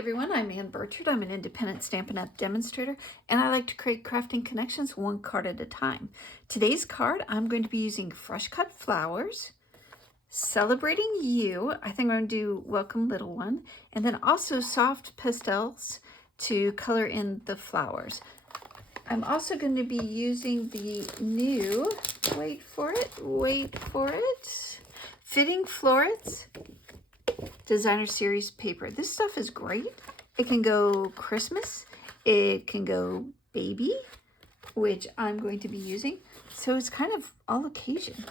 everyone, I'm Ann Burchard. I'm an independent Stampin' Up! Demonstrator, and I like to create crafting connections one card at a time. Today's card, I'm going to be using Fresh Cut Flowers, Celebrating You, I think I'm going to do Welcome Little One, and then also Soft Pastels to color in the flowers. I'm also going to be using the new, wait for it, Fitting Florets Designer Series paper. This stuff is great. It can go Christmas, it can go baby, which I'm going to be using. So it's kind of all occasion.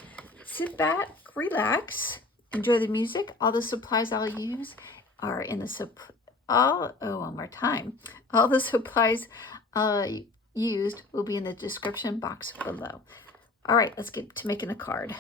Sit back, relax, enjoy the music. All the supplies I'll use are in the one more time. All the supplies used will be in the description box below. All right, let's get to making a card.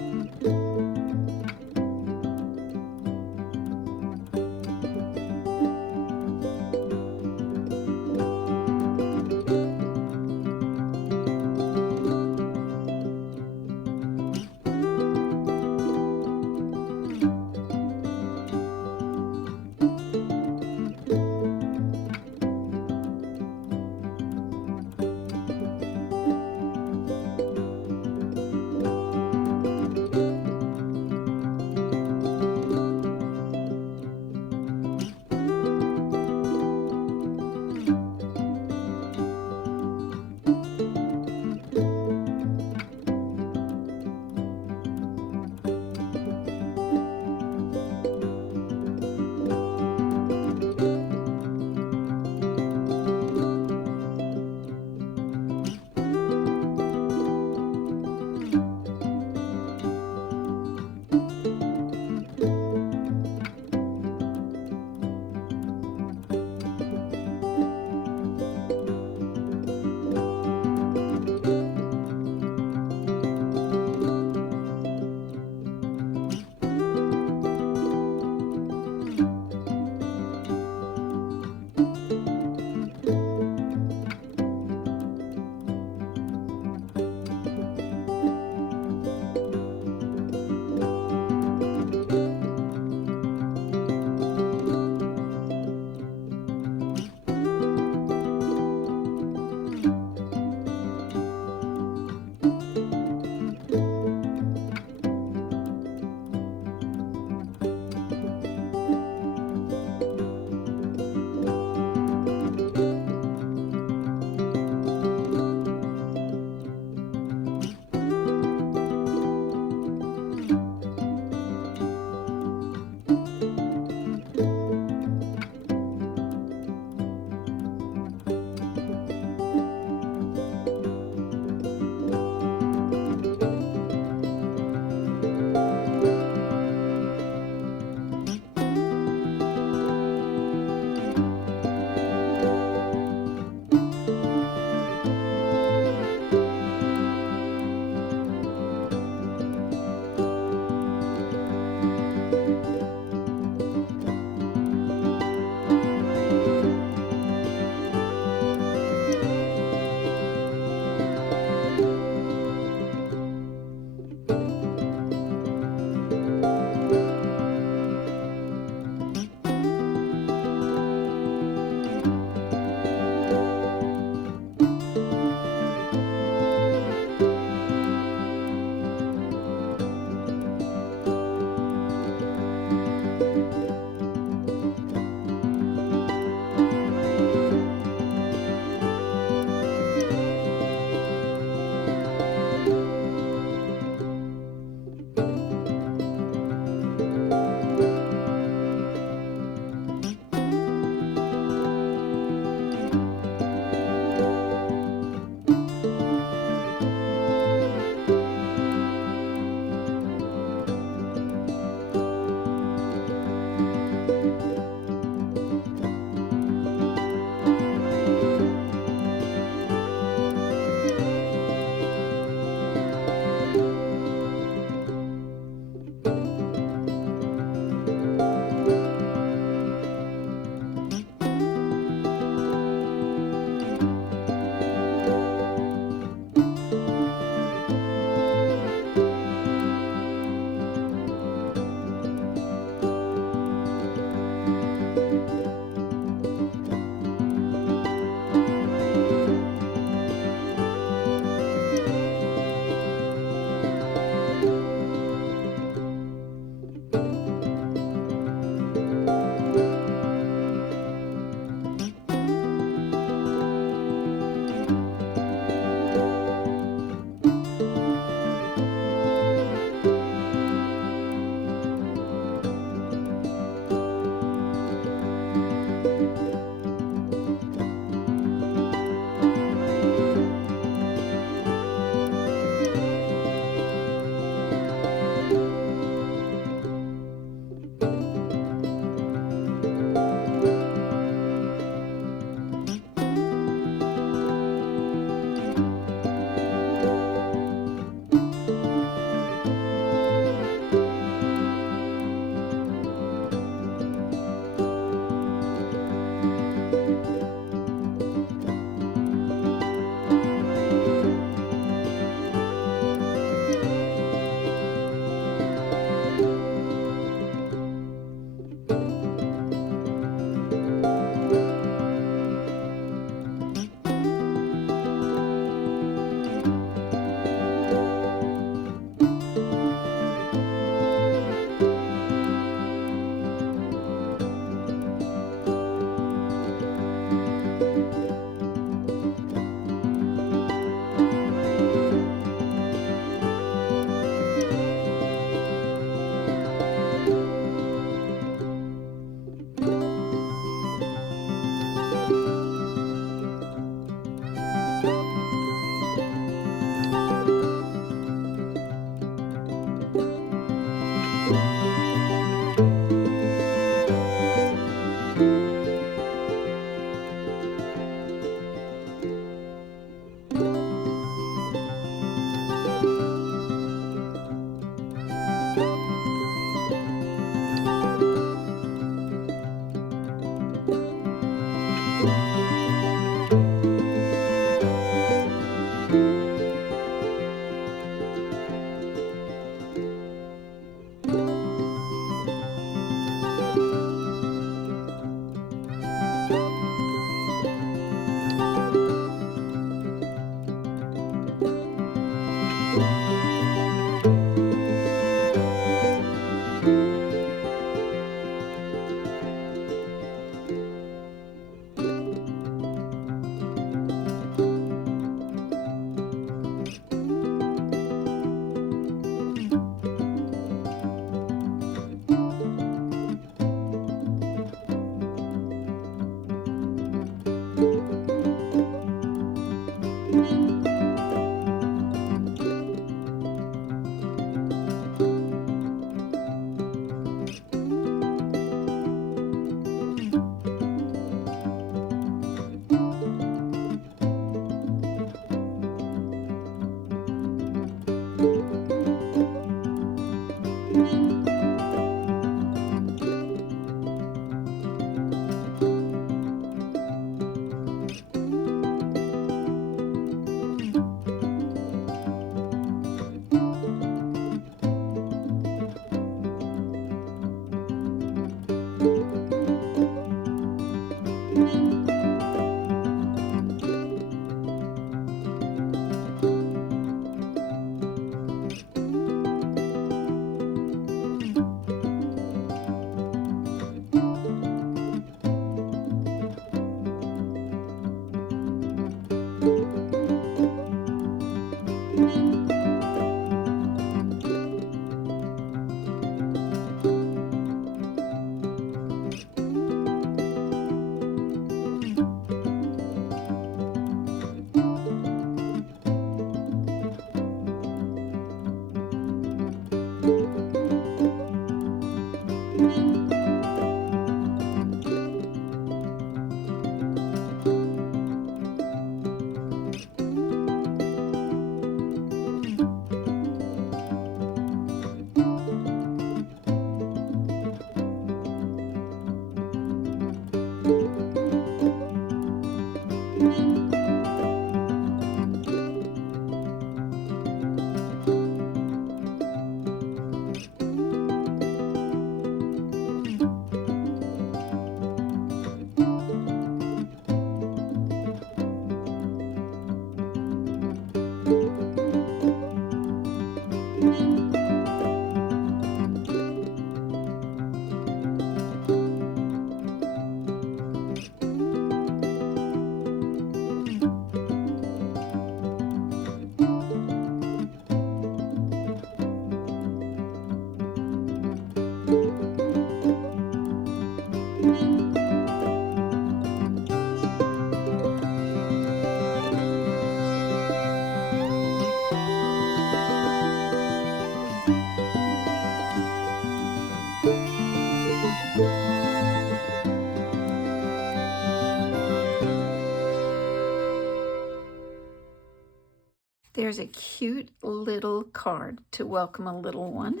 There's a cute little card to welcome a little one.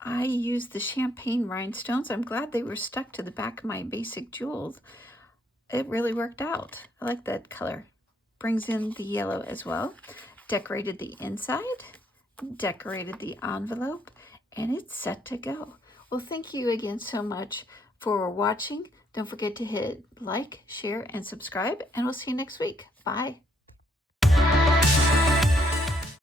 I used the champagne rhinestones. I'm glad they were stuck to the back of my basic jewels. It really worked out. I like that color. Brings in the yellow as well. Decorated the inside, decorated the envelope, and it's set to go. Well, thank you again so much for watching. Don't forget to hit like, share, and subscribe, and we'll see you next week. Bye.